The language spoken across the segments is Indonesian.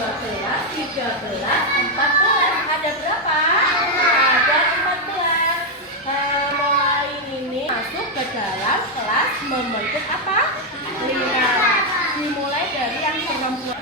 12, 13, 14. Ada berapa? Ada 14. Mulai ini masuk ke dalam kelas membentuk apa? Lingkaran. Dimulai dari yang perempuan.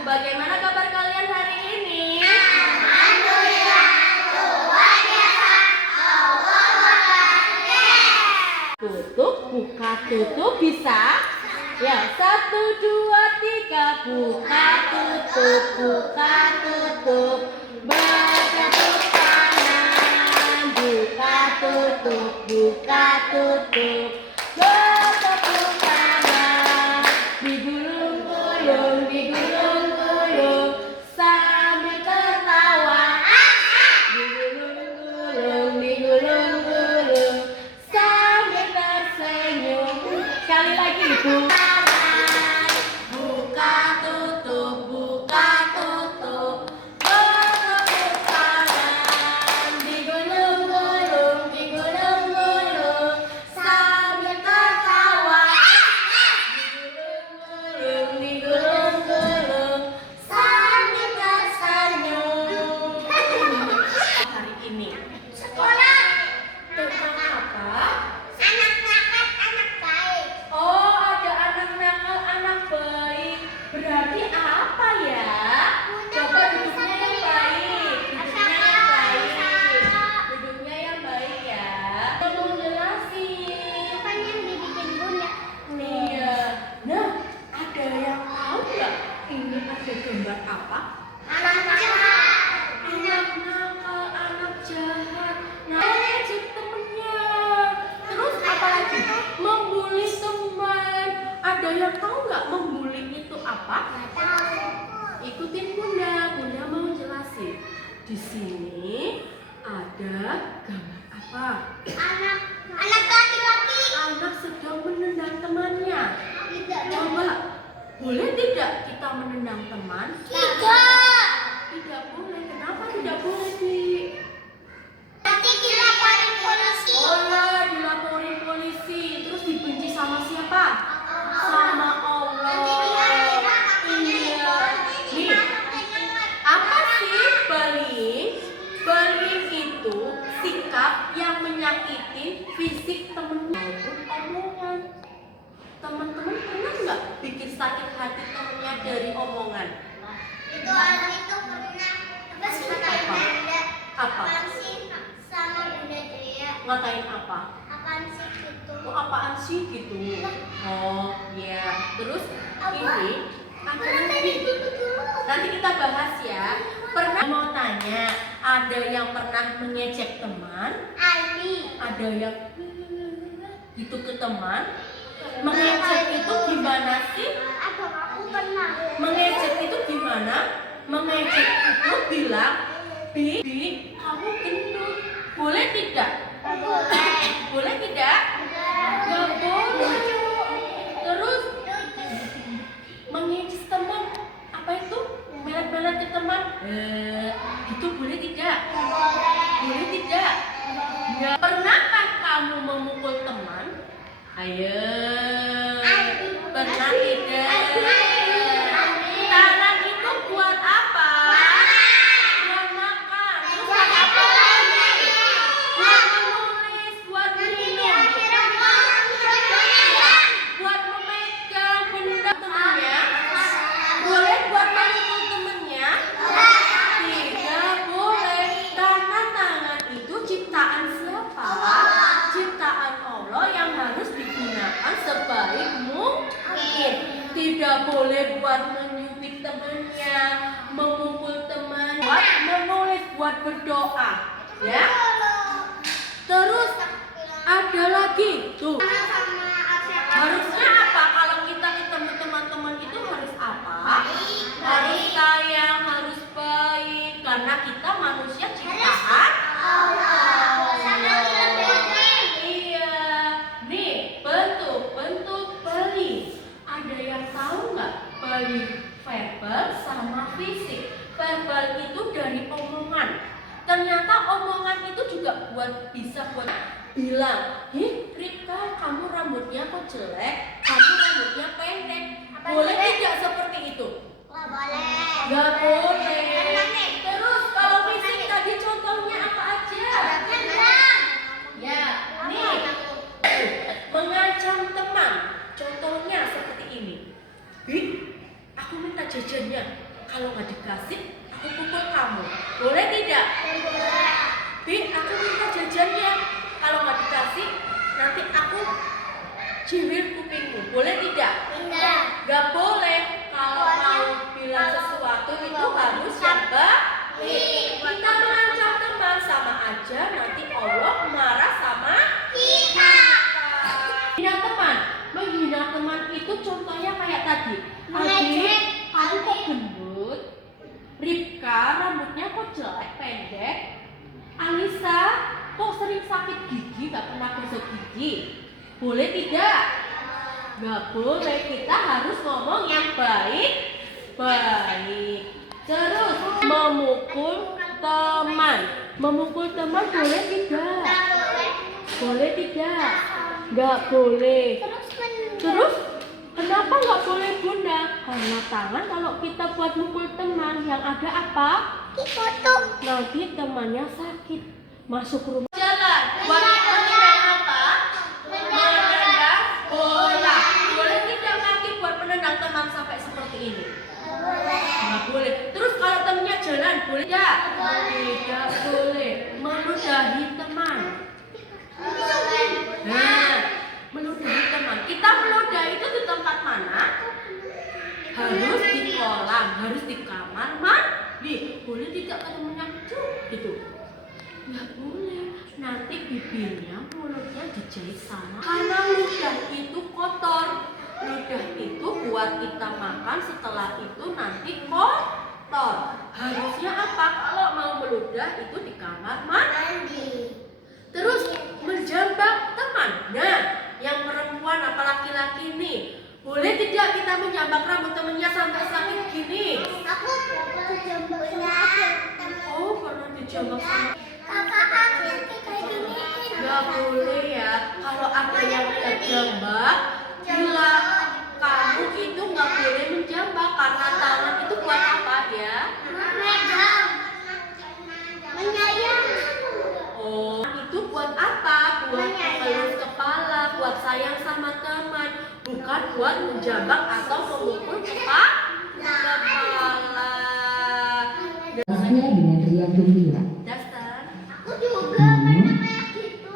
Bagaimana kabar kalian hari ini? Alhamdulillah, luar biasa. Tutup, buka, tutup bisa? Ya, 1, 2, 3. Buka, tutup, buka, tutup. Bertepuk tangan. Buka, tutup, buka, tutup. Bertepuk tangan. Digulung-gulung, digulung-gulung sambil tertawa. Digulung-gulung, digulung-gulung sambil tersenyum. Sekali lagi, buka tangan, buka tutup, buka tutup. Bertepuk tangan, digulung-gulung, digulung-gulung sambil tertawa. Digulung-gulung, digulung-gulung sambil tersenyum. Hari ini Sekolah tentang apa? anak nakal, anak baik. Oh, ada anak nakal, anak baik. Berarti apa ya? Coba duduknya yang baik. Duduknya yang baik. Duduknya yang baik ya. Kita mau jelasin. Bukan yang dibikin bunda. Iya. Nah, ada yang tahu nggak? Ini ada gambar apa? Anak nakal. Anak nakal, anak jahat. Nah, ejek temennya. Terus apa lagi? Membuli teman. Ada yang tahu nggak membuli itu apa? Nggak tahu. Ikutin Bunda. Bunda mau jelasin. Di sini ada gambar apa? Anak laki-laki. Anak sedang menendang temannya. Boleh tidak kita menendang teman? Tidak. Tidak boleh. Kenapa tidak boleh, Bi? Nanti dilaporin polisi. Oh ya, dilaporin polisi. Terus dibenci sama siapa? Sama Allah. Iya. Nih, apa sih bullying? Bullying itu sikap yang menyakiti fisik teman maupun omongan. Teman-teman pernah nggak bikin sakit hati temennya dari omongan? Itu pernah. Apa sih ngatain bunda? Apa? Apaan sih sama bunda Dea? Ngatain apa? Apaan sih gitu? Oh, apaan sih gitu? Oh, ya. Terus ini ada lagi. Nanti kita bahas ya. Pernah mau tanya, ada yang pernah mengejek teman? Ali. Ada yang gitu ke teman? Mengejek itu gimana sih? Abang aku pernah. Mengejek itu gimana? Mengejek itu bilang, Bi, kamu gendut. Boleh tidak? Boleh. Boleh tidak? Gak boleh. Terus mengejek teman, apa itu? Melet-melet ke teman? Itu boleh tidak? Boleh tidak? Nggak. Pernahkah kamu memukul teman? Ayo. Pernah tidak? Tangan itu buat apa? Buat makan. Terus buat apa lagi? Buat menulis, buat minum, buat memegang benda temannya. Boleh buat memukul temannya? Tidak boleh. Karena tangan itu ciptaan siapa? Ciptaan Allah yang harus digunakan sebaik mungkin. Tidak boleh buat menyubit temannya, memukul teman, buat menulis, buat berdoa, ya. Terus ada lagi tuh. Harusnya apa kalau kita ketemu teman-teman itu harus apa? Harus sayang, harus baik, karena kita manusia ciptaan Iya. Nih, bentuk bullying. Ada yang tahu nggak bullying verbal sama fisik? Verbal itu dari omongan. Ternyata omongan itu juga bisa buat bilang, Rika, kamu rambutnya kok jelek, kamu rambutnya pendek. Boleh tidak seperti itu? Nggak boleh. Nggak boleh. Terus kalau fisik tadi contohnya apa aja? Ya, nih mengancam teman. Contohnya seperti ini. Bi, aku minta jajannya. Kalau nggak dikasih, aku pukul kamu. Boleh tidak? Bi, aku minta jajannya. Kalau nggak dikasih, nanti aku ciwil kupingmu. Boleh tidak? Tidak. Nggak boleh. Kalau mau bilang sesuatu itu harus yang baik. Kita mengancam teman sama aja nanti Allah marah sama Kita. Menghina teman. Menghina teman itu contohnya kayak tadi. Mengejek. Kamu kok gendut? Ripka rambutnya kok jelek pendek? Alisa kok sering sakit gigi, gak pernah gosok gigi? Boleh tidak? Gak boleh, kita harus ngomong yang baik. Terus memukul teman. Memukul teman boleh tidak? Boleh tidak? Gak boleh. Terus kenapa nggak boleh bunda? Karena tangan kalau kita buat mukul teman yang ada apa? Ditutup. Nanti temannya sakit. Masuk rumah. Jalan. Buat menendang apa? Menendang bola. Boleh tidak kaki buat menendang teman sampai seperti ini? Nggak boleh. Terus kalau temannya jalan boleh tidak? Tidak boleh. Meludahi teman. Nah, meludahi teman. Kita meludah itu di tempat mana? Harus di kolam, harus di kamar mandi. Boleh tidak temennya gitu? Nggak boleh. Nanti bibirnya, mulutnya dijahit sama. Karena ludah itu kotor. Ludah itu buat kita makan, setelah itu nanti kotor. Harusnya apa? Kalau mau meludah itu di kamar mandi. Terus menjambak teman. Nah, yang perempuan apa laki-laki nih, boleh tidak kita menjambak rambut jambak sama Kakak aku yang kayak gini. nggak boleh ya. Kalau ada yang ngejambak, bilang kamu itu nggak boleh menjambak karena tangan itu buat apa ya? Megang. Menyayang. Oh, itu buat apa? Buat melus kepala, buat sayang sama teman, bukan buat menjambak atau memukul kepala. Rasanya dengan riang gembira. Dasar. Aku juga pernah kayak gitu.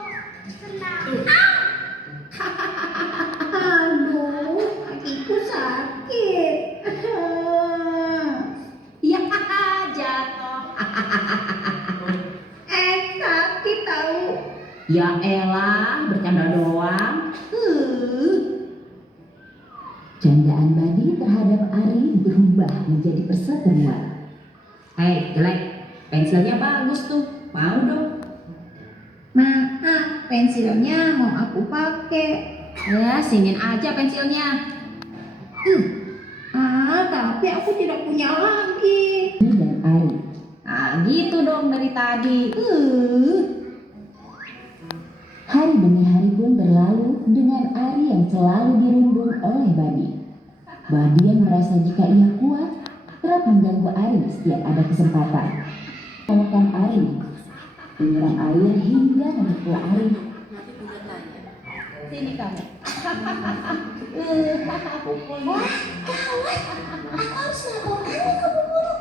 Senang. Aduh, kakiku sakit. Ya, jatuh. Sakit tahu. Ya elah, bercanda doang. Candaan Badi terhadap Ari berubah menjadi perseteruan. Hei, jelek. Pensilnya bagus tuh. Mau dong. Maaf, pensilnya mau aku pakai. Ya, sinin aja pensilnya. Tapi aku tidak punya lagi. Dan Ari. Gitu dong dari tadi. Hari demi hari pun berlalu dengan Ari yang selalu dirundung oleh Badi. Badi yang merasa jika ia kuat, kerap mengganggu Ari setiap ada kesempatan. Kalahkan Ari, menyerang air hingga memukul Ari. Nanti Bunda tanya. Sini kamu. Pukulnya. Aku harus melakukannya ke guru.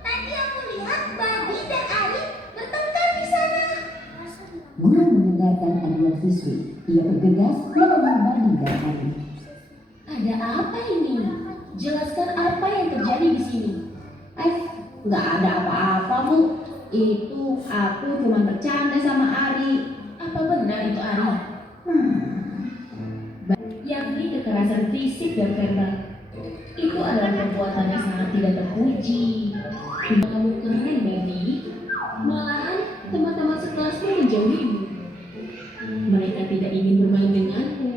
Tadi aku lihat Babi dan Ali bertengkar di sana. Guru mendengarkan aduan siswi. Ia bergegas melawan Badi dan Ari. Ada apa ini? Jelaskan apa yang terjadi di sini. Nggak ada apa-apa, Bu. Itu aku cuma bercanda sama Ari. Apa benar itu Ari? Yakni kekerasan fisik dan verbal. Itu adalah perbuatan yang sangat tidak terpuji. Kamu keren, Baby. Malahan teman-teman sekelasmu menjauhimu. Mereka tidak ingin bermain denganmu,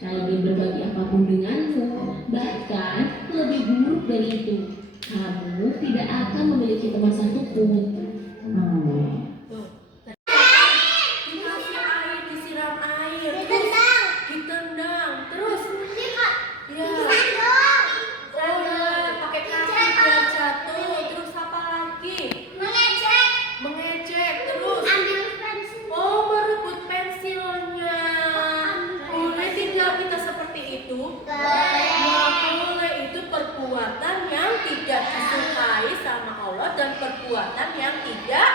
tak ingin berbagi apapun denganmu. Bahkan lebih buruk dari itu, kamu tidak akan memiliki teman satupun. Dikasih air, disiram air, Ditendang. ditendang, terus Lihat. ya. Sandung. Oh ya, pakai kaki biar jatuh. Terus apa lagi? Mengejek. Mengejek terus. Ambil pensil. Oh, merebut pensilnya. Boleh tidak kita seperti itu? Nggak boleh, itu perbuatan yang tidak disukai sama Allah dan perbuatan yang tidak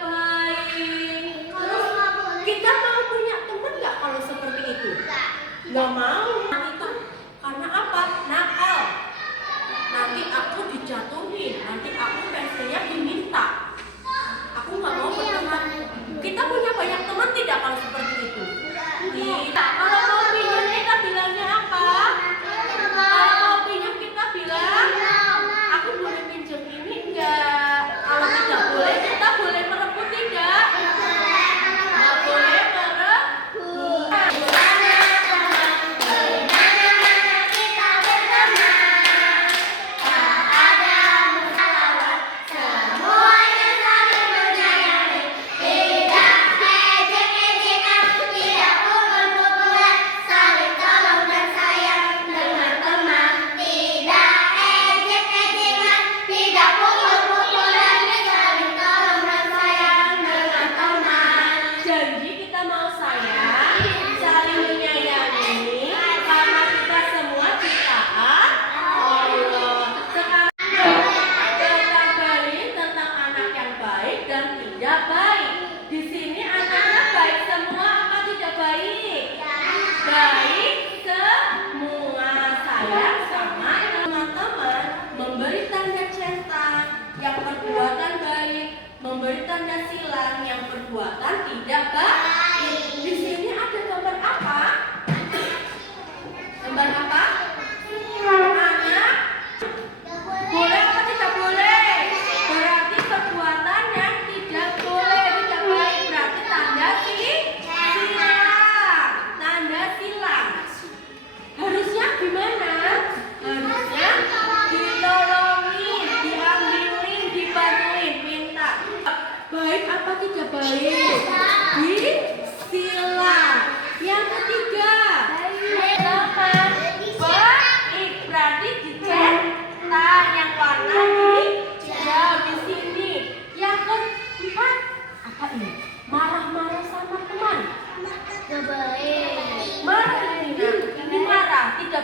baik. Terus kita mau punya teman nggak kalau seperti itu? Nggak mau. Itu karena apa? Nakal. Nanti aku dijatuhin, nanti aku pensilnya diminta. Aku nggak mau berteman. Kita punya banyak teman tidak kalau seperti itu? Tidak. Kalau mau pinjam kita bilangnya apa? Kalau mau pinjam kita bilang, aku boleh pinjam ini enggak? Kalau tidak boleh, kita boleh merebut tidak? Nggak boleh merebut.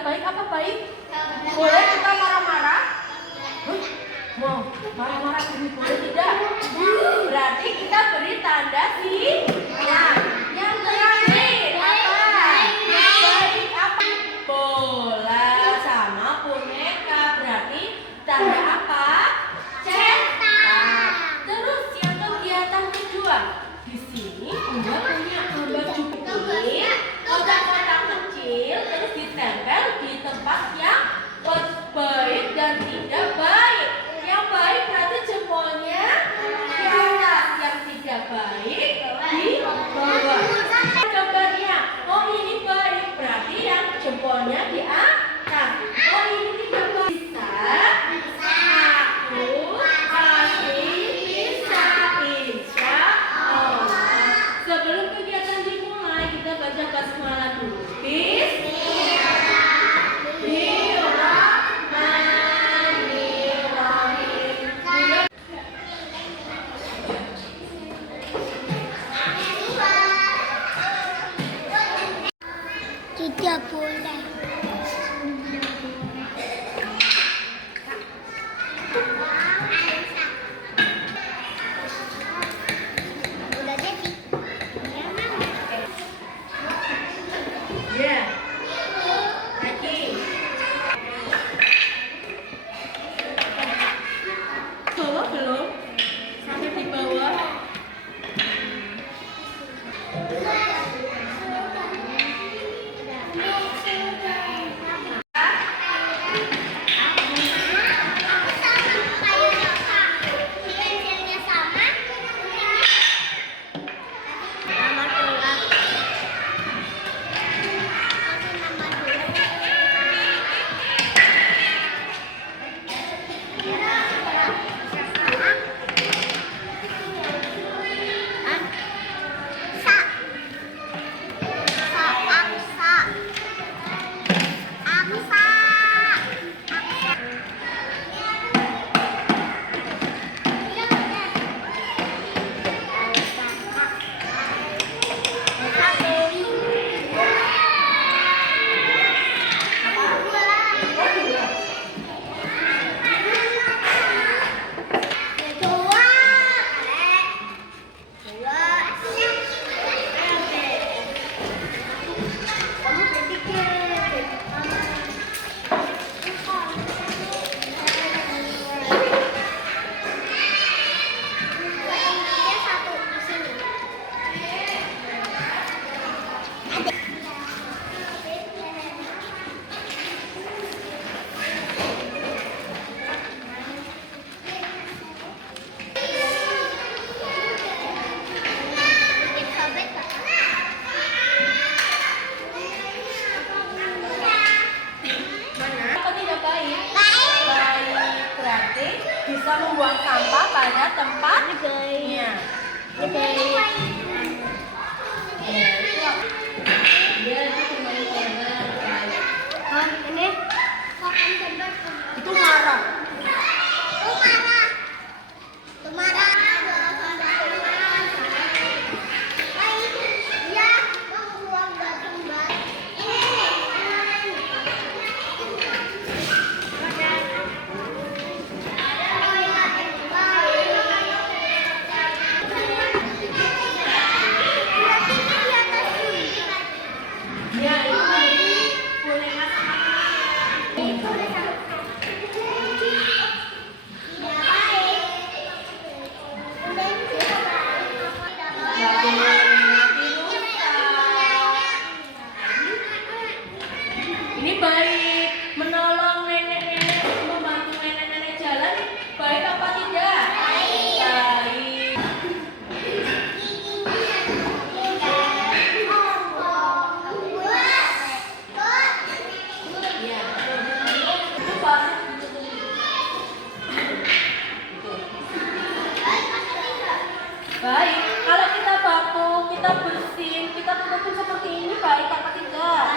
tidak baik apa baik? Boleh kita marah-marah? Mau marah-marah ini boleh tidak? Berarti kita beri tanda sinyal. Yang terakhir apa? Baik apa? Bola sama boneka. Berarti tanda apa? Cetak. Terus yang kegiatan kedua. Di sini Bunda punya gambar cubit, kotak-kotak kecil, terus ditempel di tempat yang baik dan tidak baik. Yang baik berarti jempolnya di atas, yang tidak baik di bawah. Gambarnya, oh ini baik berarti yang jempolnya di atas. Oh ini tidak baik. Bisa? Aku pasti bisa, insya Allah. Sebelum kegiatan dimulai, kita baca basmalah dulu. Tidak boleh. Udah jadi. Ya. Lagi. Bawah belum? Sampai di bawah. Bisa membuang sampah pada tempatnya. Itu marah. Ini baik, menolong nenek-nenek, membantu nenek-nenek jalan, baik apa tidak? Baik. Ya. Itu baik. Baik, kalau kita batuk, kita bersin, kita tutupin seperti ini, baik apa tidak?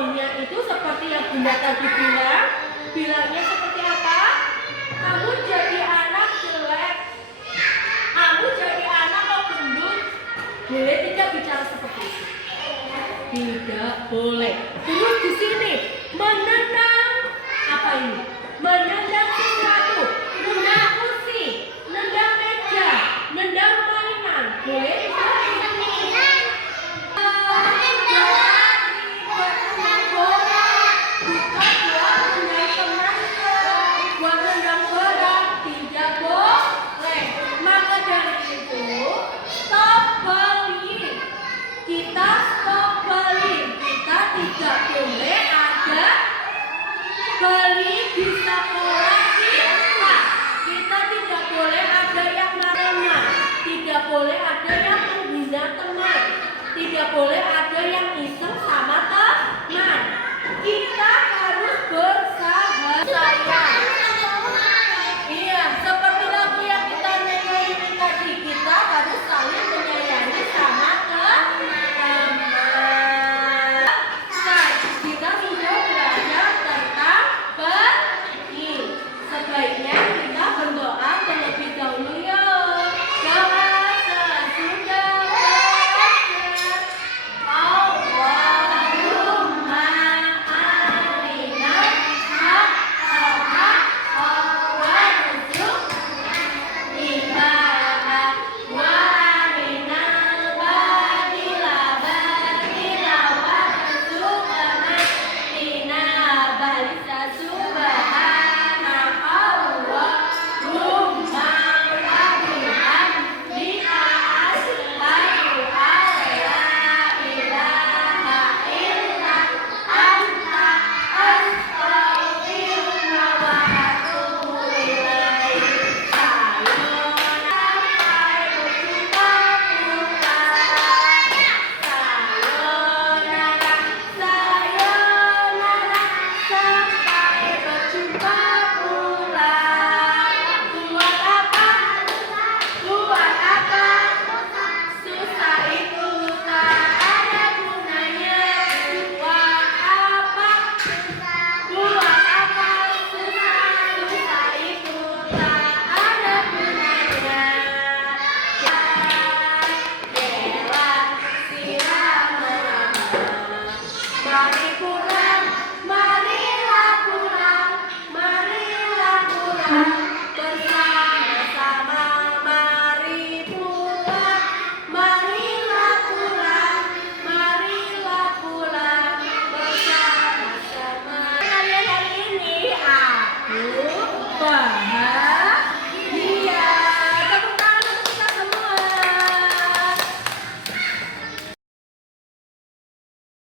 contohnya itu seperti yang Bunda tadi bilang. Bilangnya seperti apa? Kamu jadi anak jelek, kamu jadi anak kok gendut. Boleh tidak bicara seperti itu? Tidak boleh. Terus di sini menendang apa ini? Menendang sesuatu, nendang kursi, nendang meja, nendang mainan. Boleh tidak? Beli di sekolah kita. Kita tidak boleh ada yang marah, tidak boleh ada yang menghina teman, tidak boleh ada